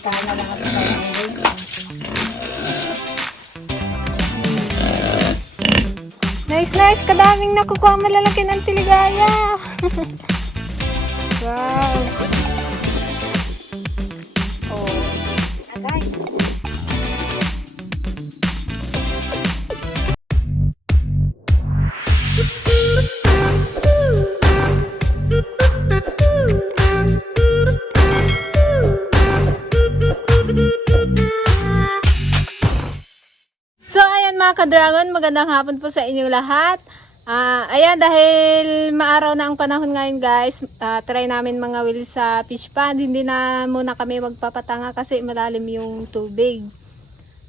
Makikitahan na lang at tayo. Nice, nice. Kadaming nakukuha malalaki ng tiligaya. wow. Ka-dragon, magandang hapon po sa inyong lahat. Ah, ayan, dahil maaraw na ang panahon ngayon guys, ah, try namin mga will sa fish pond. Hindi na muna kami magpapatanga kasi malalim yung tubig.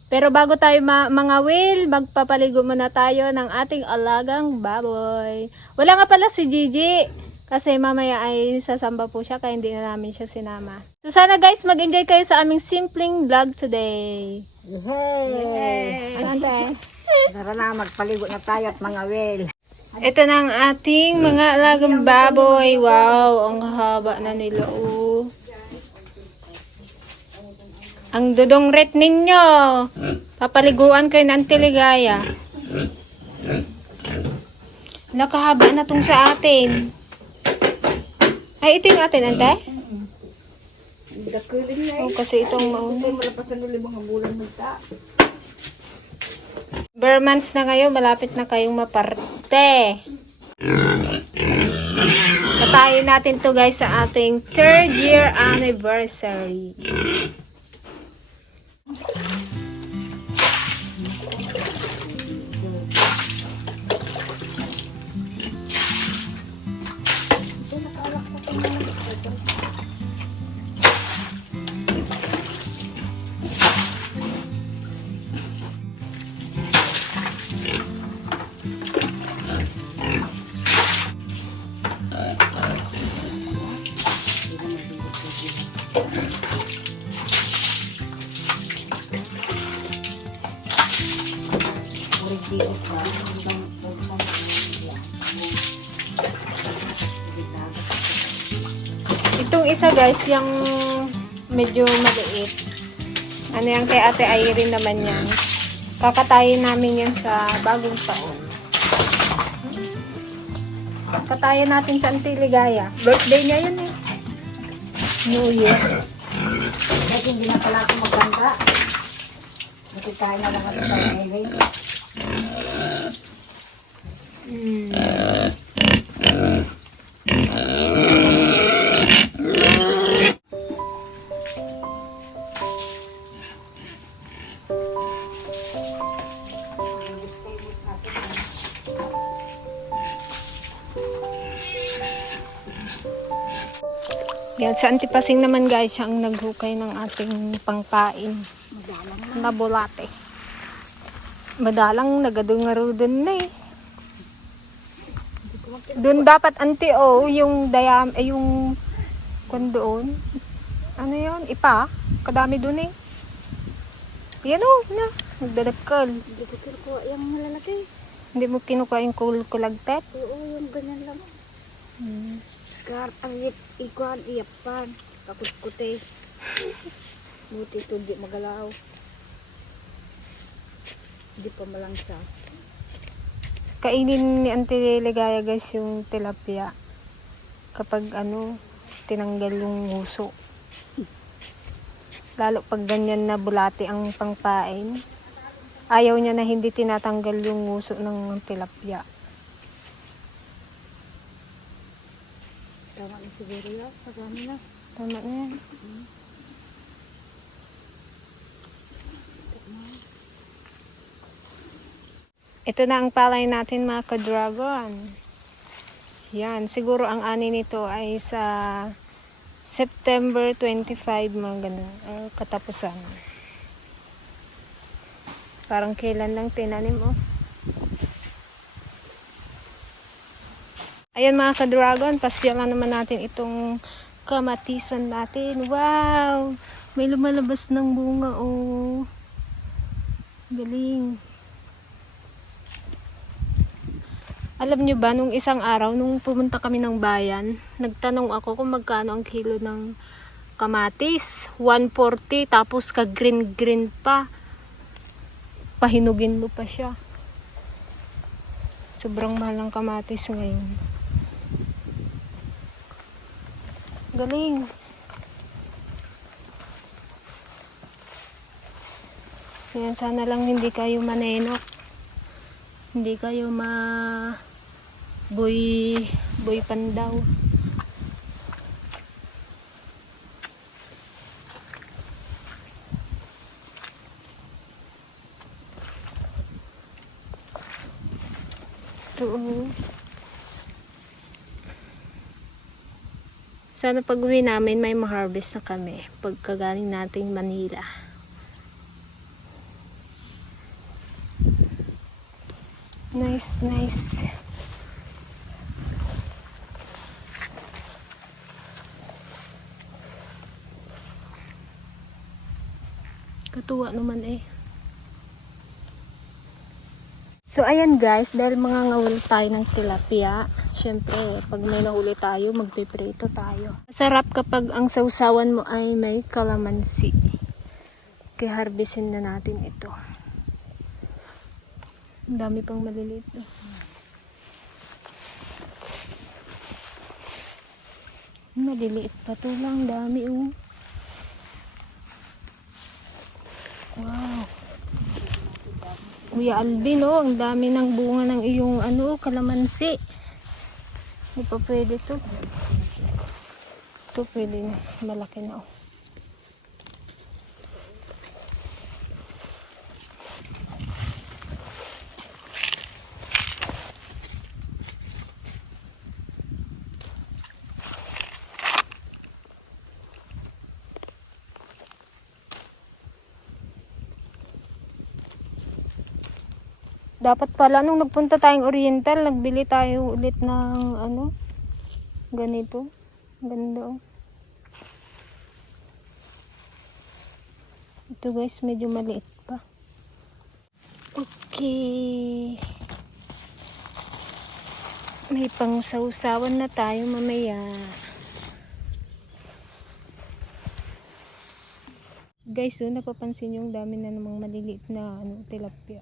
Pero bago tayo ma- mga will, magpapaligo muna tayo ng ating alagang baboy. Wala nga pala si Gigi. Kasi mamaya ay sasamba po siya kaya hindi na namin siya sinama. So sana guys, mag-enjoy kayo sa aming simpleng vlog today. Yay! Ano ate? Tara na, magpaligo na tayo at mga well. Ito na ang ating mga alagang baboy. Wow, ang haba na nila. Oh. Ang dudong ret ninyo. Papaliguan kayo ng tiligaya. Nakahaba na tong sa atin. Ay, ito yung atin, ante? Dakulin niya. Oh, kasi itong mauna. Malapas na nila mga bulan magta. Bermans na kayo, malapit na kayong maparte. Patayin natin to guys sa ating third year anniversary. Guys, yung medyo maliit. Ano yan kay ate Irene naman yan. Kakatayin namin yan sa bagong taon. Kakatayin natin sa Antiligaya. Birthday niya yun eh. New Year. Kasi hindi na pala ako maganda. Makikitahan na lang at tayo. Mm. Yan, sa antipasing naman guys, siya ang naghukay ng ating pangpain. Na bulate. Madalang nagadungarudan na eh. Doon dapat anti oh, yung dayam, eh yung kung doon. Ano yun? Ipa? Kadami doon eh. Yan oh, na. Nagdadakal. Hindi ko yung malalaki. Hindi mo kinukuha yung kul kulagtet? Oo, yung ganyan lang. Hmm. Kar, ang ikuan, iyapan. Kakut-kute. Buti ito, hindi magalaw. Hindi pa malangsa. Kainin ni Auntie Ligaya guys yung tilapia. Kapag ano, tinanggal yung nguso. Lalo pag ganyan na bulati ang pangpain. Ayaw niya na hindi tinatanggal yung nguso ng tilapia. Tama na siguro yan. Pagano na. Tama na yan. Ito na ang palay natin mga ka-dragon. Yan, siguro ang ani nito ay sa September 25 mga ganun, or katapusan. Parang kailan lang tinanim oh. Ayan mga ka-dragon, pasyalan naman natin itong kamatisan natin. Wow! May lumalabas ng bunga oh. Galing. Alam nyo ba, nung isang araw, nung pumunta kami ng bayan, nagtanong ako kung magkano ang kilo ng kamatis. 140 tapos ka green green pa. Pahinugin mo pa siya. Sobrang mahal ng kamatis ngayon. Galing. Yan, sana lang hindi kayo manenok. Hindi kayo ma boy boy pandaw. Ito. oh. Sana pag uwi namin may ma-harvest na kami pagkagaling natin Manila. Nice, nice. Katuwa naman eh. So ayan guys, dahil mga ngawal tayo ng tilapia, syempre pag may nahuli tayo, magpiprito tayo. Masarap kapag ang sausawan mo ay may kalamansi. Kaya harvestin na natin ito. Ang dami pang maliliit. eh. Maliliit pa to lang, dami oh. Wow. Kuya Alvin, oh, ang dami ng bunga ng iyong ano, kalamansi. Hindi pa pwede to. Ito pwede na. Malaki na, oh. Dapat pala nung nagpunta tayong Oriental, nagbili tayo ulit ng ano, ganito. Ganda oh. Ito guys, medyo maliit pa. Okay. May pangsawsawan na tayo mamaya. Guys, oh, napapansin yung dami na namang maliliit na ano, tilapia.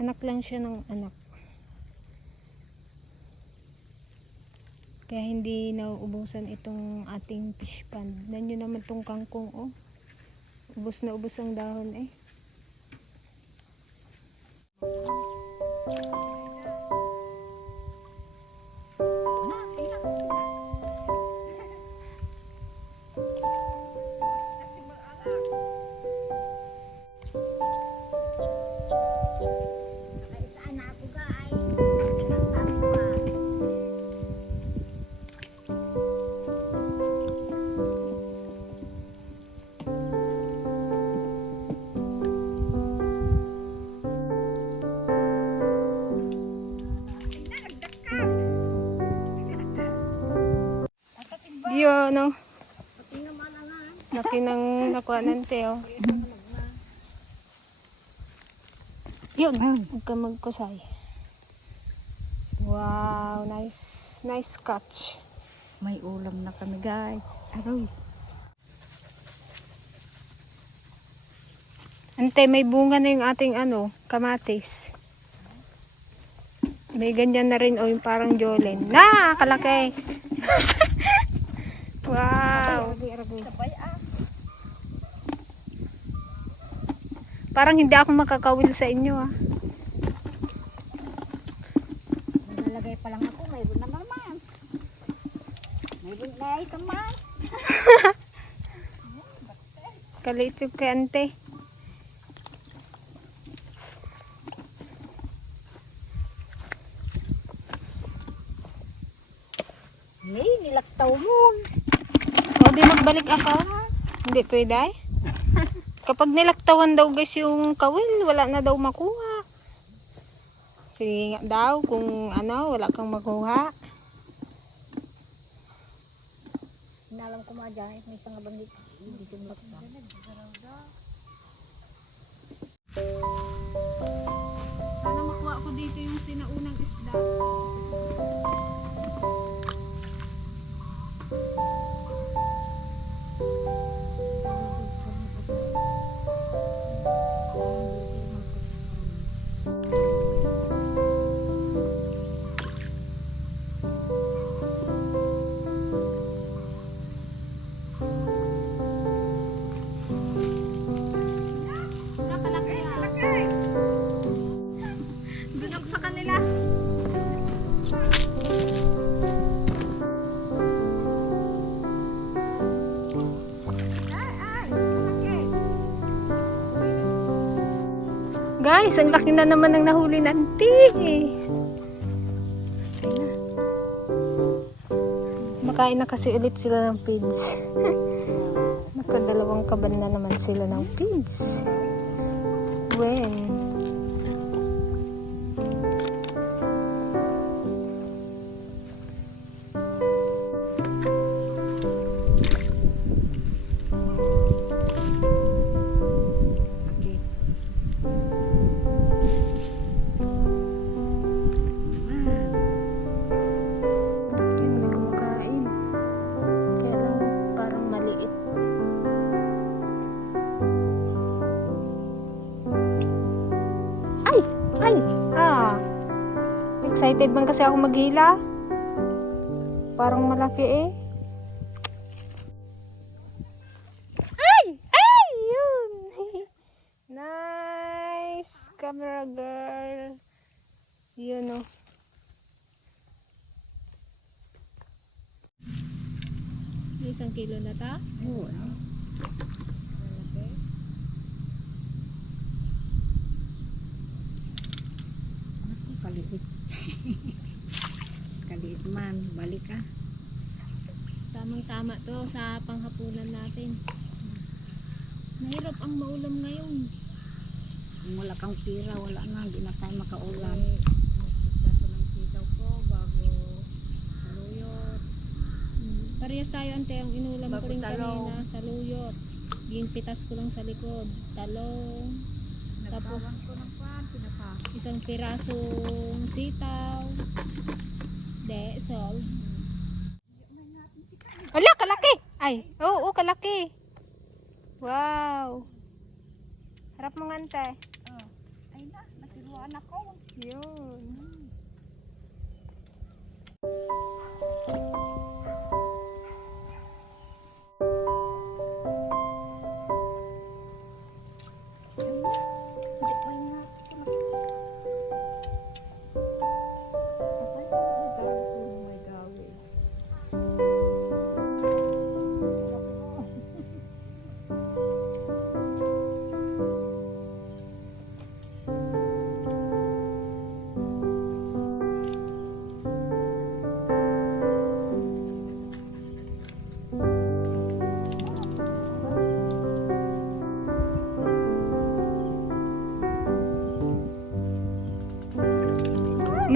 Anak lang siya ng anak. Kaya hindi nauubusan itong ating fish pond. Nan yun naman tong kangkong oh. Ubus na ubus ang dahon eh. Diyo, Laki ng nakuha ng teo. Yun, huwag ka magkusay. Wow, nice, nice catch. May ulam na kami guys. Aroy. Ante, may bunga na yung ating ano, kamatis. May ganyan na rin, o yung parang jolen. Na, kalaki. wow. Parang hindi ako makakawil sa inyo ah. Nalalagay pa lang ako. Mayroon naman naman. Mayroon na ito man. Kalit yung kay ante. May nilaktaw mo. O di magbalik ako. Hindi pwede ay. Kapag nilaktawan daw guys yung kawil, wala na daw makuha. Sige nga daw kung ano, wala kang makuha. Inalam ko mga dyan. May isang abangit. Hindi ko laktaw. Sana makuha ko dito yung sinaunang isda. Guys, ang laki na naman ng nahuli ng tig. Makain na kasi ulit sila ng pids. Nakadalawang kaban na naman sila ng pids. Excited man kasi ako maghila. Parang malaki eh. Ay! Ay! Yun! nice! Camera girl. Yun oh. Isang kilo na ta? Oo. Ako, kaliit. kaliit man. Balik ka. Tamang-tama to sa panghapunan natin. Mahirap ang maulam ngayon. Kung wala kang pira, wala na. Hindi na tayo makaulam. Bago saluyot. Parehas tayo ante, ang inulam ko rin kanina sa luyot. Yung pitas ko lang sa likod. Talong, Tapos- isang pirasong sitaw. De, sol. Wala, kalaki! Ay, oo, oo, kalaki. Wow. Harap mo nga ante. Ay na, natiruan ako. Yun. Hindi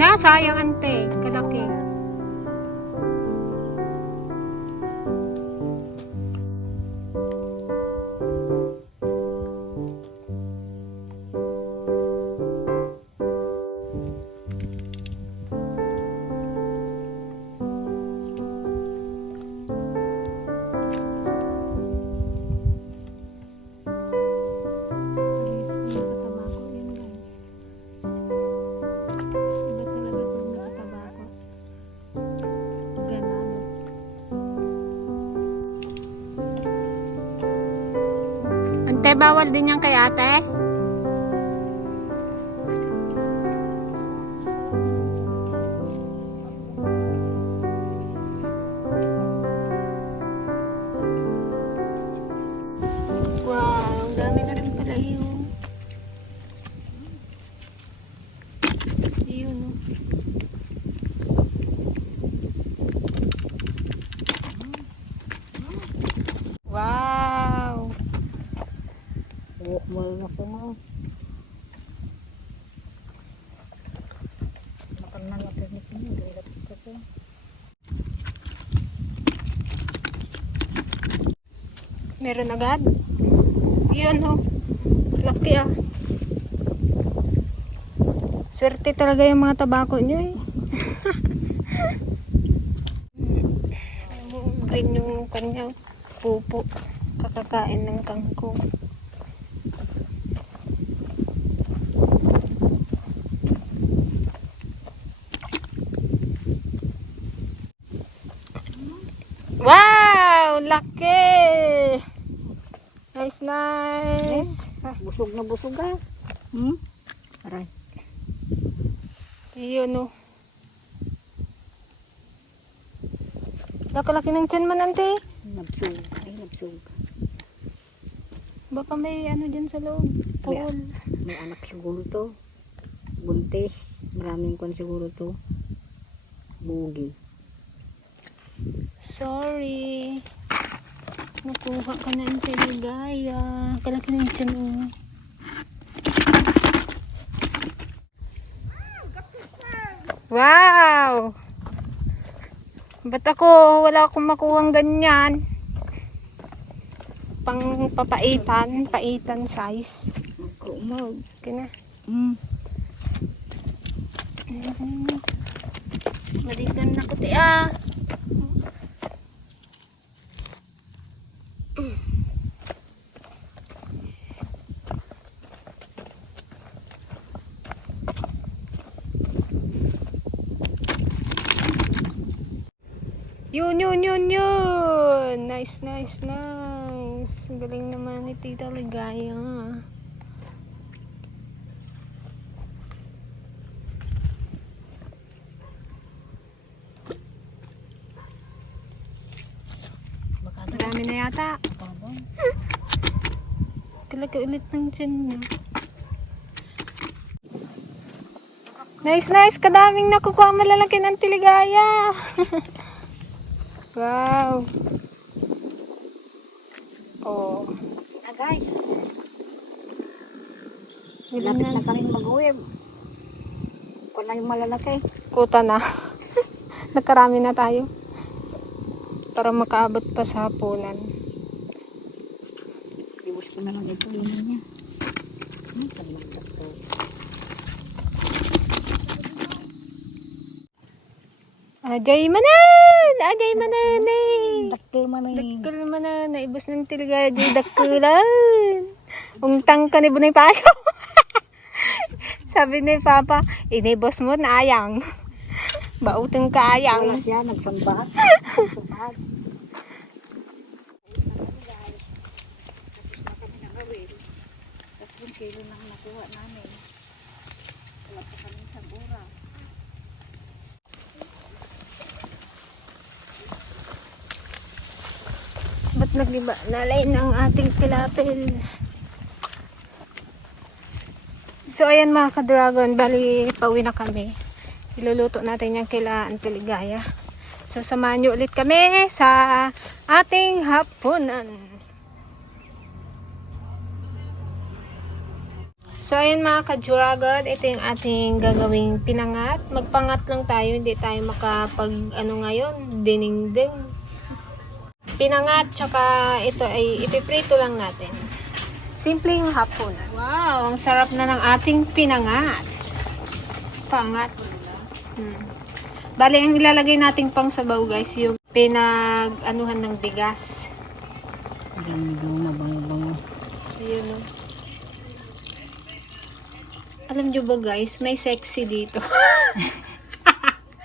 Na, sayang ante. Bawal din yan kay ate? Meron agad? Yun, oh. Laki, ah. Swerte talaga yung mga tabako nyo, eh. Green yung kanya pupo. Kakakain ng kangkong. Wow! Laki! Nice, nice. Busog na busog ah. Hmm? Aray. Ayun, no. Laki-laki ng tiyan man, ante. Nabsug. Ay, nabsug. Baka may ano dyan sa loob. Pool. May anak siguro to. Buntis. Maraming kwan siguro to. Bugi. Sorry. Nakuha ka na ang teligaya. Kalaki ng tiyan, oh. Wow! Ba't ako wala akong makuhang ganyan? Pang papaitan, paitan size. Kumag. Okay na. Hmm. Maligan na ko, te, ah. Yun, yun, yun, yun. Nice, nice, nice. Galing naman ni Tita Ligaya. Marami na yata. Talaga ulit ng dyan niya. Nice, nice. Kadaming nakukuha malalaki ng tiligaya. wow. Oh. Agay. Galing Lapit na. na kami mag-uwi. Kung na yung malalaki. Kuta na. Nakarami na tayo. Para makaabot pa sa hapunan. Ibus ko na lang ito. Linin niya. Hmm, kalmantas to. Ajay manan! Ajay manan eh! Dakil man na yung Dakil man na, naibos ng tiligaya di dakilan. Ungtang ka ni Bunay Paso. Sabi ni Papa, inibos mo na ayang. Bautang ka ayang. siya, nagsambahat. Nagsambahat. Tatlong kilo na ang nakuha namin. Wala pa kami sa gura. Ba't nagiba? Nalay ng ating pilapil. So ayan mga ka-dragon, bali pauwi na kami. Iluluto natin yung kila Antiligaya. So samahan nyo ulit kami sa ating hapunan. So ayan mga ka-dragon, ito yung ating gagawing pinangat. Magpangat lang tayo, hindi tayo makapag ano ngayon, dining-ding pinangat, tsaka ito ay ipiprito lang natin. Simpleng hapunan. Wow, ang sarap na ng ating pinangat. Pangat. Hmm. Bali, ang ilalagay nating pang sabaw guys, yung pinag-anuhan ng bigas. Ganito, mabango-bango. Ayun o. Alam nyo ba guys, may sexy dito.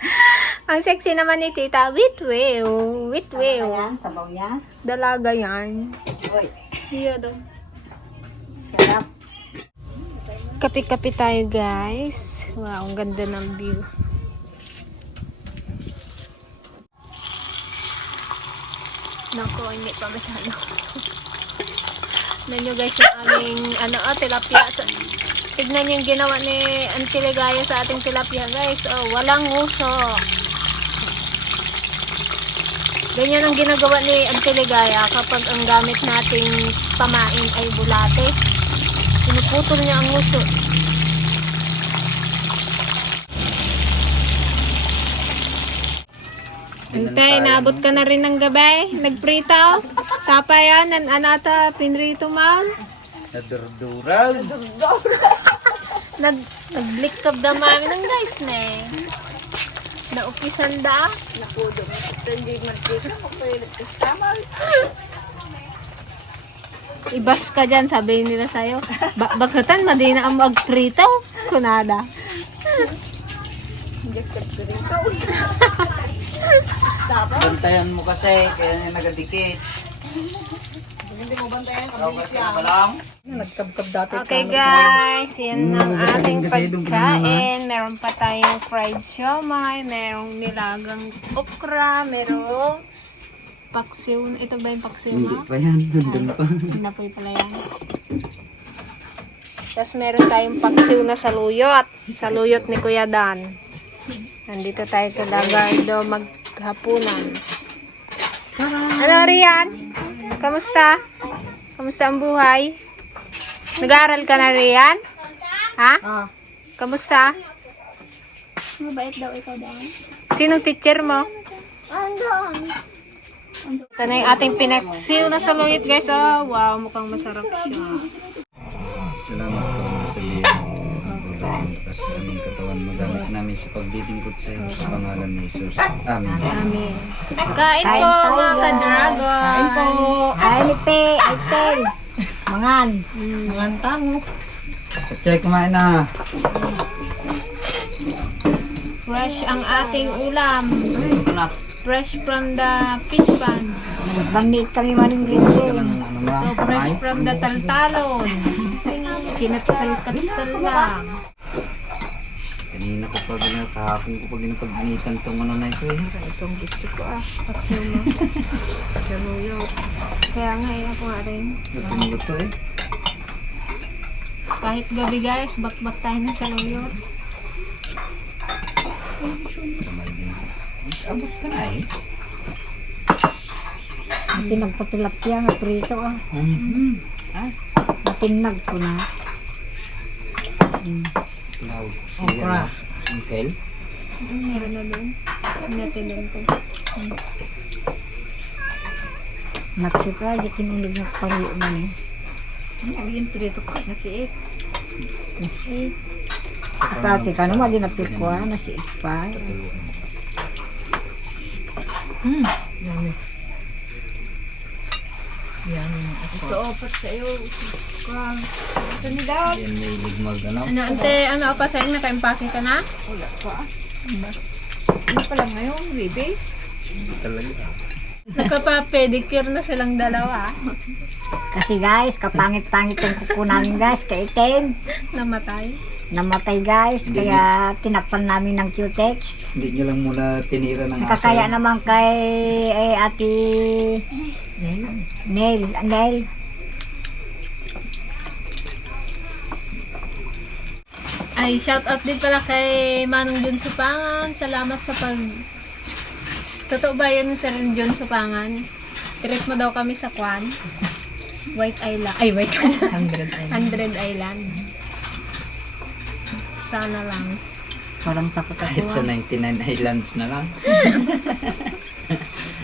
ang sexy naman ni tita, witwew, witwew. Ayan, sabaw niya. Dalaga yan. Uy, Iya daw. sarap. Kapi-kapi tayo guys. Wow, ang ganda ng view. Nako, hindi pa masyado. Tignan nyo guys yung aming ano, oh, tilapia. Tignan yung ginawa ni Auntie Ligaya sa ating tilapia guys. Oh, walang uso. Ganyan ang ginagawa ni Auntie Ligaya kapag ang gamit nating pamain ay bulate. Pinuputol niya ang uso. Antay, naabot ka na rin ng gabi. Nagprito. Sapa yan. An anata, pinrito man. Nadurduraw. Nag, of the mami ng guys na eh. Naupisan da. Nakudo mo. Hindi man dito. Tamal. Ibas ka dyan, sabi nila sa'yo. Ba bagatan, madi na ang magprito. Kunada. Hindi ka. Dapat. Binabantayan mo kasi, kaya niya nagadikit. Hindi mo bantayan Ikaw kasi ka lang. Nagkabkab dati. Okay guys, yan ang Mm, ating pagkain. Meron pa tayong fried siomay, merong nilagang okra, merong paksiw. Ito ba yung paksiw Hindi na? pa yan, nandun pa. Napoy pala yan. Tapos meron tayong paksiw na saluyot. Saluyot ni Kuya Dan. Nandito tayo kay Lagardo maghapunan. Ano Rian? Kamusta? Kamusta ang buhay? Nag-aaral ka na Rian? Ha? Ah. Kamusta? Mabait daw ikaw daw. Sinong teacher mo? Andon. Ito na yung ating pinaksiw na saluyot guys. Oh, wow, mukhang masarap siya. Sa paglilingkod sa iyo sa pangalan ni Jesus. Amen. Amen. Kain po mga ka-dragon. Kain po. Ay, nipe. Ay, tel. Mangan. Mangan tango. Check kumain na. Fresh ang ating ulam. Anak. Fresh from the fish pan. Bangit kami maring Ano libre. ba? So, fresh from the taltalon. Kinatal-katal lang. Kanina ko pa ganyan, kahapon ko pa ginapag-initan tong ano na ito eh. Itong gusto ko ah. Paksiw mo. Daluyo. Kaya nga eh, ako nga rin. Lutong luto eh. Kahit gabi guys, bat-bat tayo ng. Kamay din. Abot ka na eh. Pinagpatilapya nga prito ah. Mm-hmm. Matinag ko na. Cloud. Siya na. Uncle. Mm, meron na doon. Natin ko. Nagsuka, di kinulig ng pariyo na ni. Ano yung prito ko? Nasiit. Eh, Akati ka naman, di napikwa, nasiit pa. Hmm. Yummy. Ito opat sa iyo. Wow. Ito ni Dad. Yan may ligmag ano. Ano, ante, ano pa sa'yo? Naka-impake ka na? Ano pala ngayon, baby? Talaga. Nakapa-pedicure na silang dalawa. Kasi guys, kapangit-pangit yung kuko namin guys, kaitin. Namatay. Namatay guys, Hindi kaya tinakpan namin ng cutex. Hindi nyo lang muna tinira ng Nakakaya naman kay eh, ati Neil. Neil. Ay, shout out din pala kay Manong Jun Supangan. Salamat sa pag... Totoo ba yun sa John Supangan? Trip mo daw kami sa Kwan. White Island. Ay, White Island. 100 Hundred Island. Sana lang. Parang takot Kahit ako. sa ah. 99 islands na lang.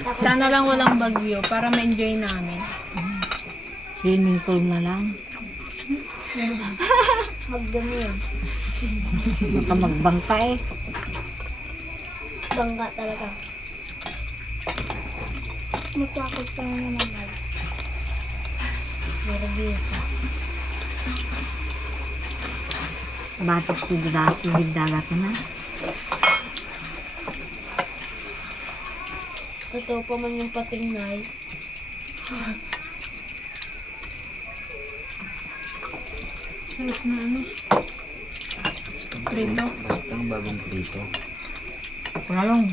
Sana lang walang bagyo para ma-enjoy namin. Swimming pool na lang. Magdami. Baka magbangka eh. Bangga talaga. Matakot pa na naman. Nervyosa. Dagat, tubig dagat na. Totoo pa man yung pating nay. Sarap na ano. Prito. Basta ang bagong prito. Pangalong.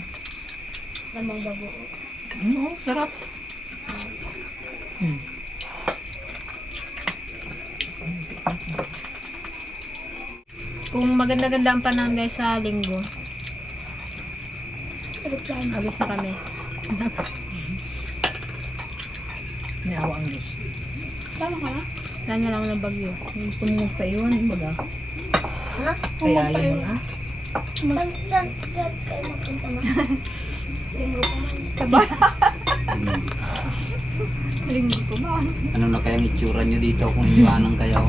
Lamang bago. Ano, sarap. Hmm. Kung maganda-ganda ang panahon guys sa linggo. Alis na kami. May awa ang Diyos. Tama ka na? Kanya lang ng bagyo. Tumulong pa iwan, baga. Ha? Kaya yun ah. Saan, saan, saan kayo magpunta ma? Linggo pa man. Hmm. Linggo pa ba? Ano na kayang itsura nyo dito kung iniwanan kayo?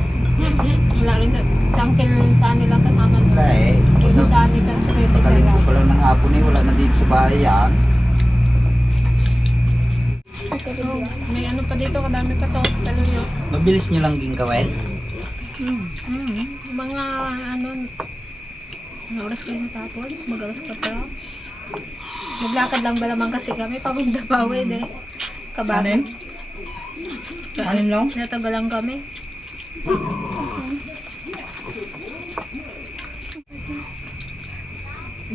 Wala rin sa sa uncle saan nila kasama nyo. Dahil, Kung saan nila sa kayo ko pa lang ng hapon eh, wala na dito sa bahay yan. Oh, may ano pa dito, kadami pa to. Sa luyo. Mabilis nyo lang ging kawel. Mm. Mga ano, ano oras kayo natapos? Mag-alas pa pa. Naglakad lang ba naman kasi kami, papunta pa uwi, de. Kabagan. Anim lang? Natagal lang kami.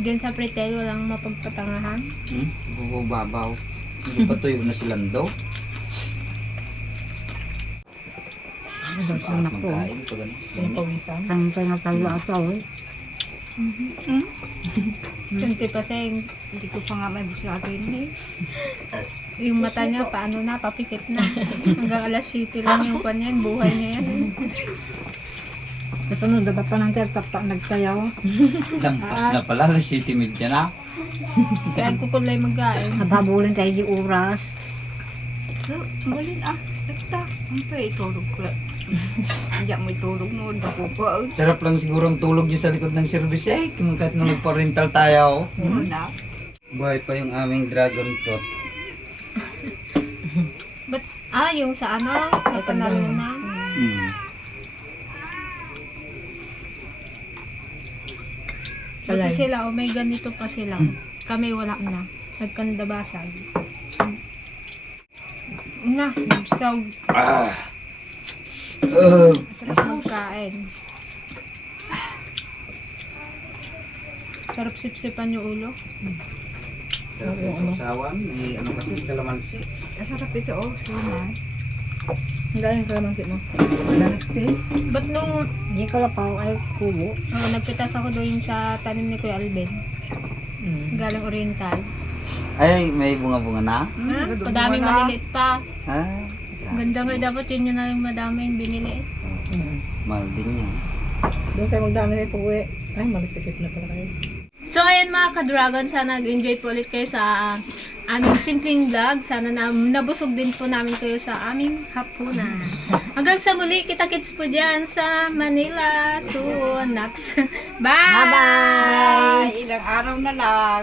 Diyan sa Pretel, walang mapagpatangahan. Hmm? Bubabaw. Hindi pa tuyo na silang daw. Sarap magkain pag ano. Tangkay na tayo asaw eh. Kunti pa seng. Hindi ko pa nga may busa atin eh. Yung mata niya, paano na, papikit na. Hanggang alas 7 lang yung kanya, yung buhay niya yan. Kasunod, dapat pa ng tertak pa nagsayaw. Lampas na pala. Alas city media na. Kaya ko kulay magkain. Hababulin tayo di oras. Bulin ah. Basta. Ang pa itulog ko. Hindi mo itulog mo. Dako pa. Sarap lang siguro ang tulog nyo sa likod ng service eh. Kung kahit nung nagpa-rental tayo. Una. Buhay pa yung aming dragon fruit. But, ah, yung sa ano, napanalunan. Hmm. Buti sila, oh, may ganito pa sila. Kami wala na. Nagkandabasag. Na, nabsag. Ah. Uh. Sarap magkain. Sarap sipsipan yung ulo. Sarap yung sausawan. May ano kasi, kalamansi. Masarap ito oh. Sunan. Ang galing ka naman mo. Ba't nung Hindi ko lapaw ay kubo. oh, nagpitas ako doon sa tanim ni Kuya Alben, galing Oriental. Ay, may bunga-bunga na. Ha? Madaming maliliit pa. Ah. Ganda nga dapat yun yun na yung madaming binili. Mahal din yan. Doon tayo magdami na eh. Ay, malisikip na pala kayo. So ayan mga ka-dragon, sana nag-enjoy po ulit kayo sa aming simpleng vlog. Sana na nabusog din po namin kayo sa aming hapunan. Hanggang sa muli, kita-kits po dyan sa Manila soon. Next. Bye! Bye-bye! Ilang araw na lang.